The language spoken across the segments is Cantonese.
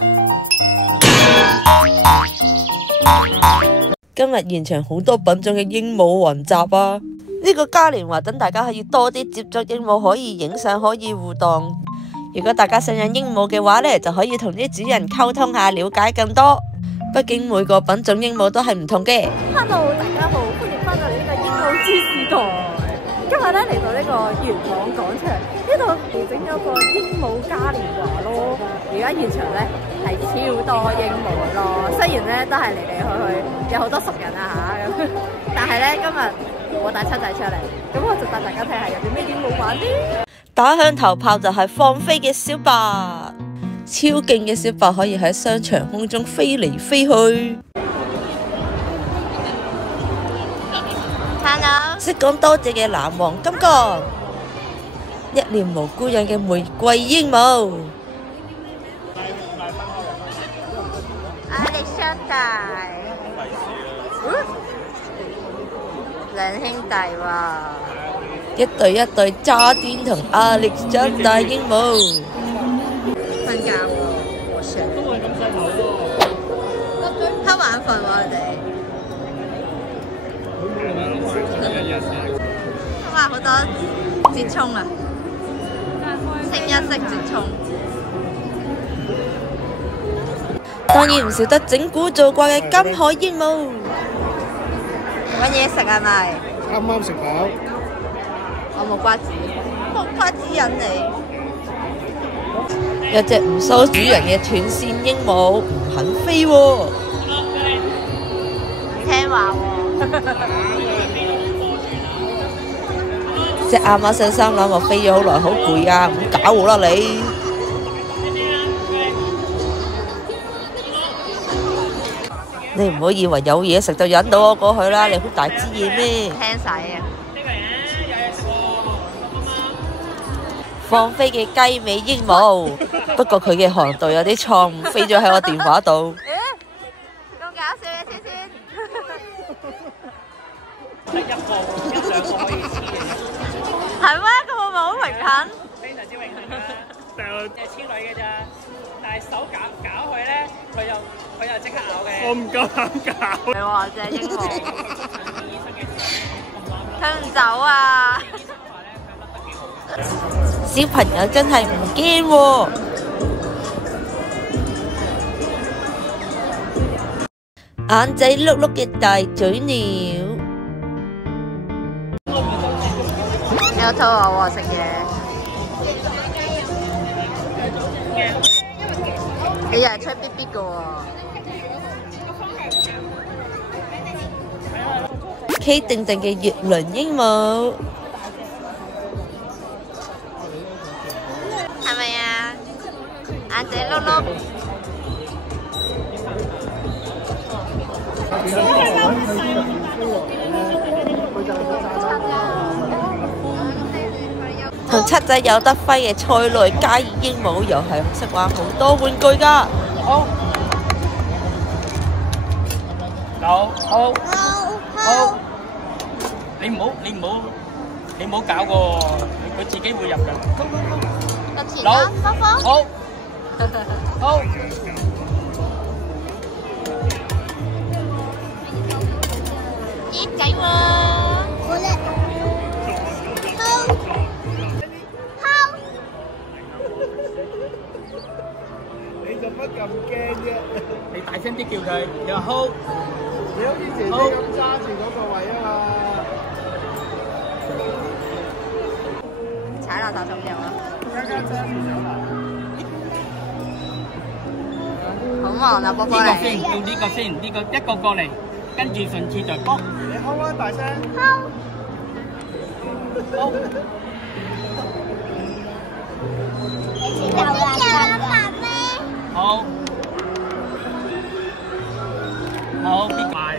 今日現場好多品種嘅鸚鵡雲集啊！呢個嘉年華等大家可以多啲接觸鸚鵡，可以影相，可以互動。如果大家想養鸚鵡嘅話呢，就可以同啲主人溝通下，了解更多。畢竟每個品種鸚鵡都係唔同嘅。Hello， 大家好，歡迎翻到嚟呢個鸚鵡知識台。今日咧嚟到呢個元朗廣場，呢度整咗個鸚鵡嘉年華咯。而家現場咧係超多鸚鵡咯，雖然咧都係嚟嚟去去，有好多熟人啊嚇咁，但係咧今日我帶七仔出嚟，咁我就帶大家睇下有啲咩鸚鵡玩啲。打響頭炮就係放飛嘅小白，超勁嘅小白可以喺商場空中飛嚟飛去。識講多謝嘅藍黃金剛，一臉無辜樣嘅玫瑰鸚鵡。亞歷山大，兩兄弟喎。一對一對渣甸同亞歷山大鸚鵡。瞓覺喎，我想。瞌眼瞓喎，我哋。今日好多折衷啊，清一色折衷。當然唔少得整蠱做怪嘅金海鸚鵡。揾嘢食係咪？啱啱食飽。我冇瓜子，木瓜子引你。有隻唔收主人嘅斷線鸚鵡唔肯飛喎。聽話喎。隻亞馬遜三攬我飛咗好耐，好攰啊！唔好搞我啦你！你唔好以為有嘢食就引到我過去啦！你好大支嘢咩？聽使啊！放飛嘅雞尾鸚鵡，不過佢嘅航道有啲錯誤，飛咗喺我電話度。咁搞笑嘅天天。得一兩個可以黐嘅。係咩？咁我咪好榮幸？非常之榮幸啦！就係黐女嘅咋，但係手搞佢咧，佢又即刻咬嘅。我唔夠膽搞。你話隻鸚鵡，佢唔走啊！小朋友真係唔驚喎。眼仔碌碌嘅大嘴鳥。有肚餓喎，食嘢。你又係吹逼逼嘅喎。企定定嘅月輪鸚鵡。係咪啊？眼仔碌碌。同七仔有得揮嘅塞內加爾鸚鵡又係識玩好多玩具㗎。好，好，好，你唔好搞喎，佢自己會入㗎。入前啦，芳芳。好，好。煙仔喎。好叻。你做乜咁驚啫？你大聲啲叫佢，你話好。你好似姐姐咁揸住嗰個位啊嘛。踩垃圾桶有啊！家家揸住咗啦。好忙啊，波波嚟。呢個先，到呢個先，呢個一個過嚟，跟住順次就幫。你好啊，大聲。好。好。好，好，邊快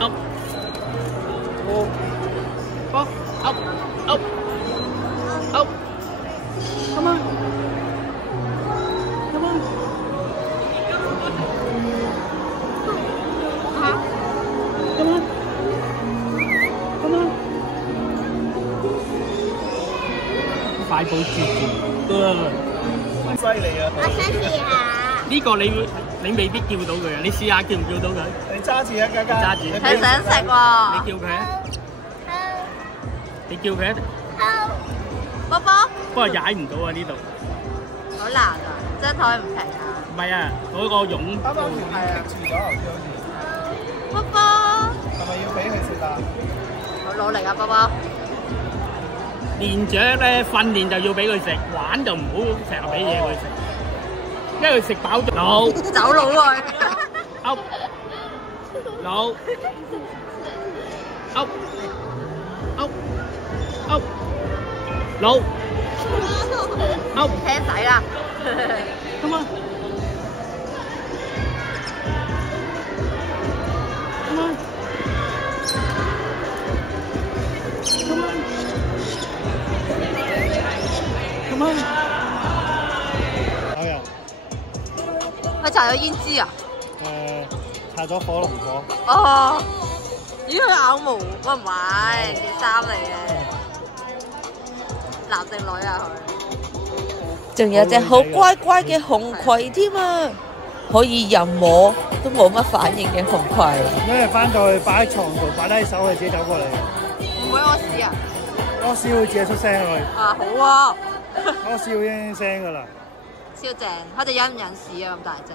？up，up，up，up，up， come on， come on， come on， come on， 快步截住，犀利啊！我想試下。呢呢個你未必叫到佢啊！你試下叫唔叫到佢？你揸住啊，家家。揸住。佢想食喎。你叫佢啊！你叫佢啊！波波。不過踩唔到啊呢度。好難啊！張台唔平啊。唔係啊，嗰個絨。啱啱條鏈棘住咗，好似。波波。係咪要俾佢食啊？好努力啊，波波。練雀咧訓練就要俾佢食，玩就唔好成日俾嘢佢食，因為佢食飽咗。老走佬去。噏老噏噏噏老噏聽仔啦。Come on come on come on come on 有人佢搽咗胭脂啊？擦咗火龍果。哦，咦佢咬毛，我唔係件衫嚟嘅，男定女啊佢？仲有隻好乖乖嘅紅葵添啊，可以任摸都冇乜反應嘅紅葵。因為翻到去擺喺床度，擺低手佢自己走過嚟。唔會屙屎啊？屙屎會自己出聲去。啊好啊，屙屎會應聲噶啦。超正！佢哋忍唔忍屎啊？咁大隻？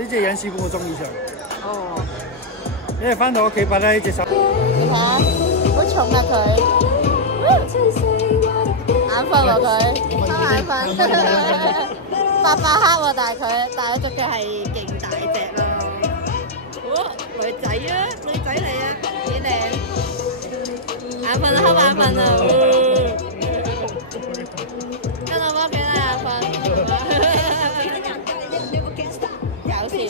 呢隻忍屎半個鐘以上。哦，因為翻到屋企擺低呢隻手。你睇下，好重啊佢，眼瞓喎佢，瞌眼瞓，白黑喎，但係佢隻腳係勁大隻咯。哦，女仔啊，女仔嚟啊，幾靚！眼瞓啊，瞌眼瞓啊！跟我翻屋企啦，眼瞓。搞笑。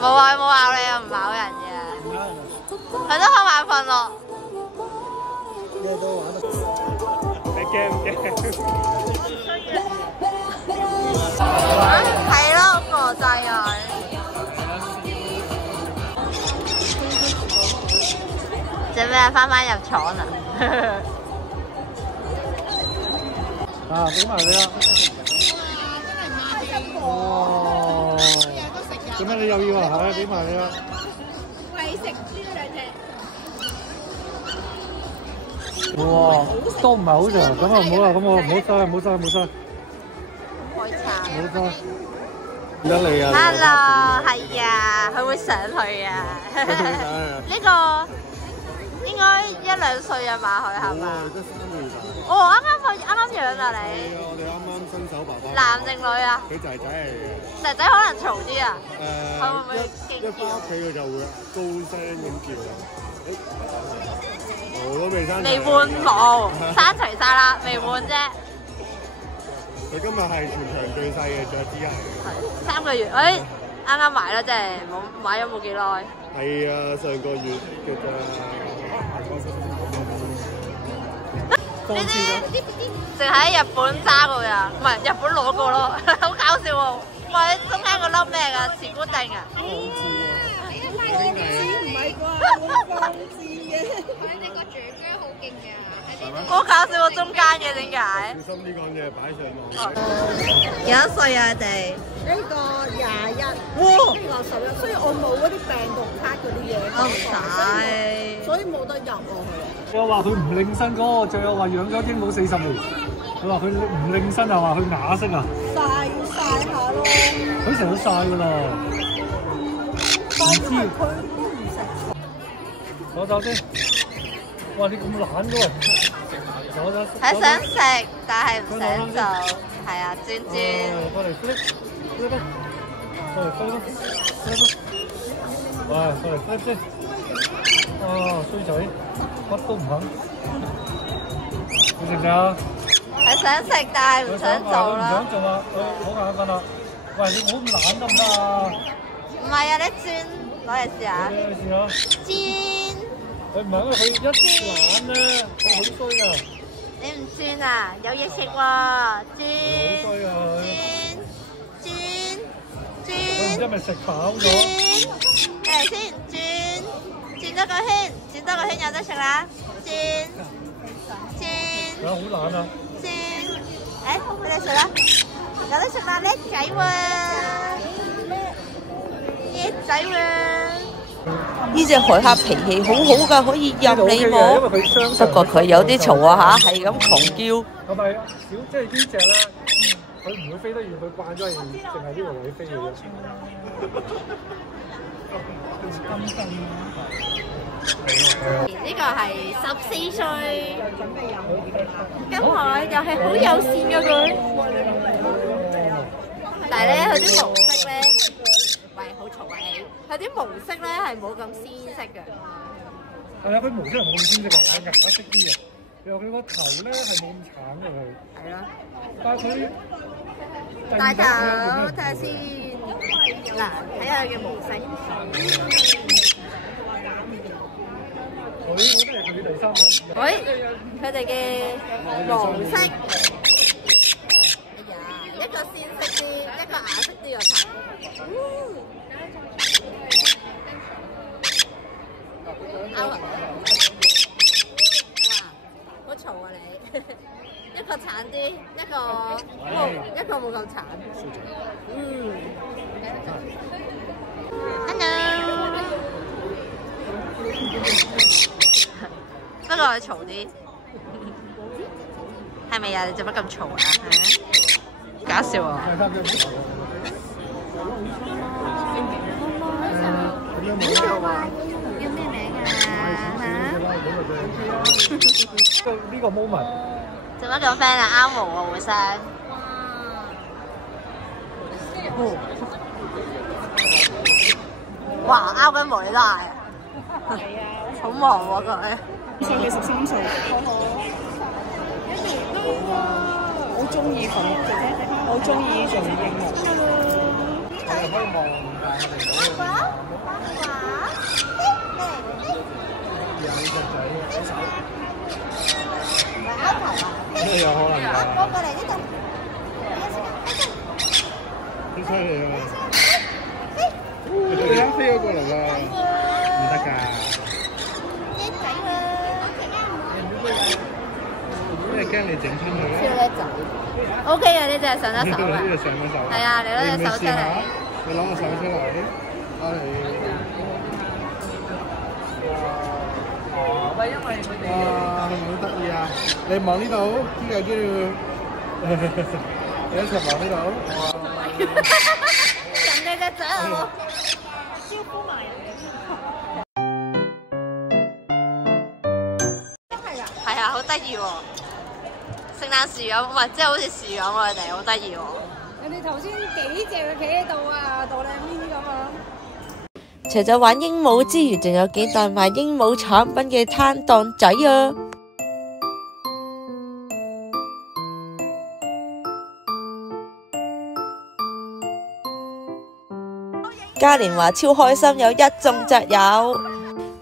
冇啊，冇咬你啊，唔咬人嘅。佢都瞌眼瞓咯。咩都玩得。你驚唔驚？係咯，國際啊！做咩啊？翻入廠啊？啊，俾埋你啦！哇！做咩你又要啊？係，俾埋你啦！喂食呢兩隻。哇！都唔係好長，咁啊唔好啦，咁我唔好嘥，唔好嘥，唔好嘥。開餐。唔好嘥。得你啊 Hello， 係啊，佢會上去啊。呢個應該1、2歲啊嘛，佢係嘛？得3個月大。哦，啱啱養啊你。係啊，我哋啱啱新手爸爸。男定女啊？佢仔仔嚟嘅。仔仔可能嘈啲啊。佢會唔會一翻屋企佢就會高聲咁叫啦。我都未生。未換毛，生齊晒啦，未換啫。佢今日係全場最細嘅雀之係。3個月，啱啱買啦，真係冇買咗冇幾耐。係啊，上個月嘅啫。呢啲淨喺日本揸過㗎，唔係日本攞過咯，好搞笑喎！喂，中間個粒咩㗎？慈姑定啊？好搞笑喎，中間嘅點解？小心啲講嘢，擺上網。幾多歲啊？你哋？呢個21，呢個11，所以我冇嗰啲病毒卡嗰啲嘢，我唔使，所以冇得入我去。我話佢唔領身嗰個，最後話養咗鸚鵡40年，佢話佢唔領身又話佢啞色啊，曬下咯。佢成日都曬㗎啦，但係佢都唔食。攞走先，哇！你咁懶㗎喎，攞走。係想食，但係唔想做，係啊，轉轉。過嚟飛，飛啦！過嚟飛啦！飛啦！哇！過嚟飛先。哦，衰仔，乜都唔肯。你食唔食啊？係想食，但係唔想做啦。唔想做啊！好眼瞓啦。喂，你唔好咁懶得唔得啊？唔係啊，你轉攞嚟試下。你試下。轉。佢唔係，因為佢一懶咧，佢好衰啊！你唔轉啊？有嘢食喎，轉。好衰啊！轉。佢唔知係咪食飽咗？嚟先，轉多個圈，轉多個圈有得食啦，轉，佢好懶啊！轉。俾你食啦，有得食啦，叻仔喎，叻仔喎。呢隻海蝦脾氣好好㗎，可以任你摸。不過佢有啲嘈啊嚇，係咁狂叫。咁咪少，即係呢隻咧，佢唔會飛得遠，佢慣咗係淨係呢個位飛嘅啫。呢個係14歲，金海又係好友善嘅佢，但係咧佢啲毛色咧，喂好嘈啊你！佢啲毛色咧係冇咁鮮色嘅。係啊，佢毛真係冇咁鮮色嘅，係顏色啲嘅。又佢個頭咧係冇咁橙嘅佢。係啊。但係佢大頭睇下先，嗱睇下佢嘅毛色。我都係佢第三個。喂，佢哋嘅毛色，哎呀，一個鮮色啲，一個顏色啲嘅頭。哇，好嘈啊你！一個橙啲，一個冇咁橙。Hello。不過佢嘈啲，係咪啊？你做乜咁嘈啊？搞笑啊！叫咩名啊？呢個 moment 做乜咁 friend 啊？啱毛啊，互相。哇！啱緊毛你都係。係啊，好忙喎佢。上嘅13歲，好好。好中意佢，好中意做英文。我哋可以望有隻仔，咩有可能㗎？過嚟呢度。好犀利啊！你啱飛咗過嚟啦，唔得㗎。因為驚你整親佢。超叻仔。OK 嘅呢隻上得手啊！呢隻上咗手。係啊，你攞隻手出嚟。你攞個手出嚟，喂，因為佢哋係咪好得意啊？你望呢度，呢個叫你一齊望呢度。人哋隻仔啊！招呼埋人。係啊，好得意喎！聖誕樹咁，唔係即係好似樹咁，我哋好得意喎。人哋頭先幾隻佢企喺度啊，杜靚咪咁啊！除咗玩鸚鵡之餘，仲有幾大賣鸚鵡產品嘅攤檔仔啊！嘉年華超開心，有一中則有。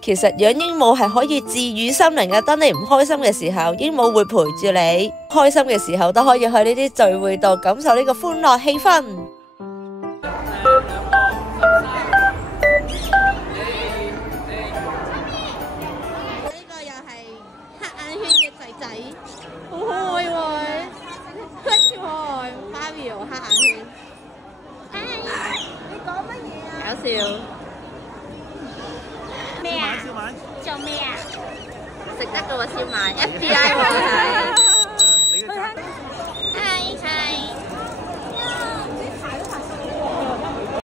其實養鸚鵡係可以治癒心靈嘅，當你唔開心嘅時候，鸚鵡會陪住你；開心嘅時候都可以去呢啲聚會度感受呢個歡樂氣氛。呢個又係黑眼圈嘅仔仔，好可愛喎！超可愛，芭比黑眼圈。你講乜嘢啊？搞笑。咩啊？做咩啊？食得嘅喎燒賣，FBI 喎。